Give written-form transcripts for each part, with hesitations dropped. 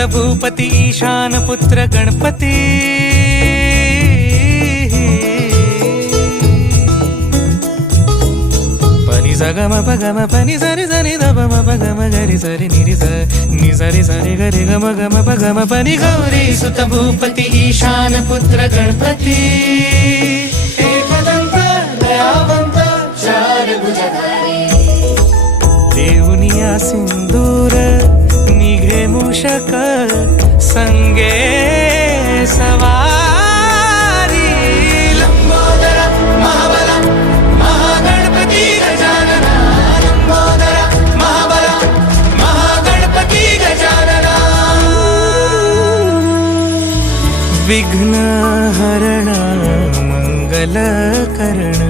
सुत भूपती ईशान पुत्र गणपती पनी सगम पगम पनी सरी सरी दबम पगम गरी सरी निरी नि सरी सरी गरी गम गम पगम पनी गौरी सुत भूपती ईशान पुत्र गणपती एकदंत दयावंत चार भुजधारी देवनिया सिंदूर निघे मूषक संगे सवारी लंबोदर महाबला महागणपती गजानना लंबोदर महाबला महागणपती गजानना विघ्न हरण मंगल करण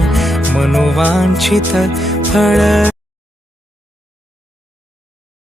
मनोवांछित फळ